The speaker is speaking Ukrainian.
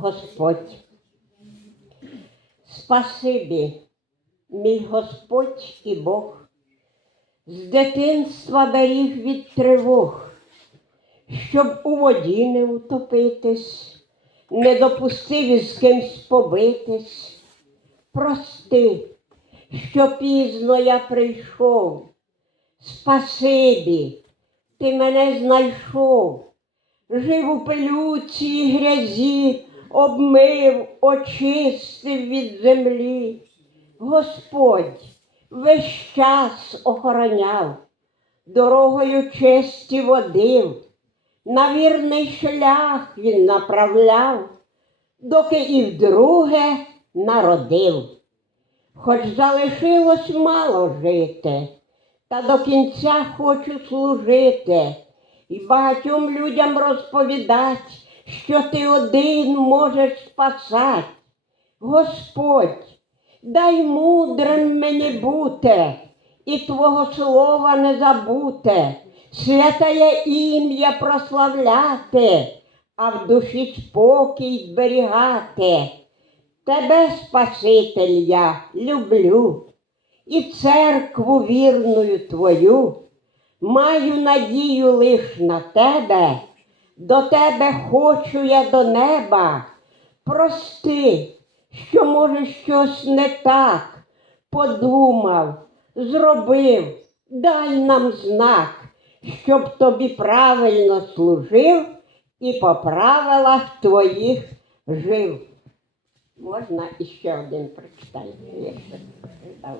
Господь. Спасибі, мій Господь і Бог, з дитинства беріг від тривог, щоб у воді не утопитись, не допустив із кимсь побитись. Прости, що пізно я прийшов. Спасибі, ти мене знайшов. Жив у пилюці і грязі, обмив, очистив від землі. Господь весь час охороняв, дорогою честі водив, на вірний шлях він направляв, доки і вдруге народив. Хоч залишилось мало жити, та до кінця хочу служити і багатьом людям розповідать, що ти один можеш спасать. Господь, дай мудрим мені бути, і Твого слова не забути, святає ім'я прославляти, а в душі спокій зберігати. Тебе, Спаситель, я люблю, і церкву вірною твою. Маю надію лиш на тебе, до тебе хочу я до неба. Прости, що, може, щось не так подумав, зробив, дай нам знак, щоб тобі правильно служив і по правилах твоїх жив. Можна іще один прочитати, якщо прочитав.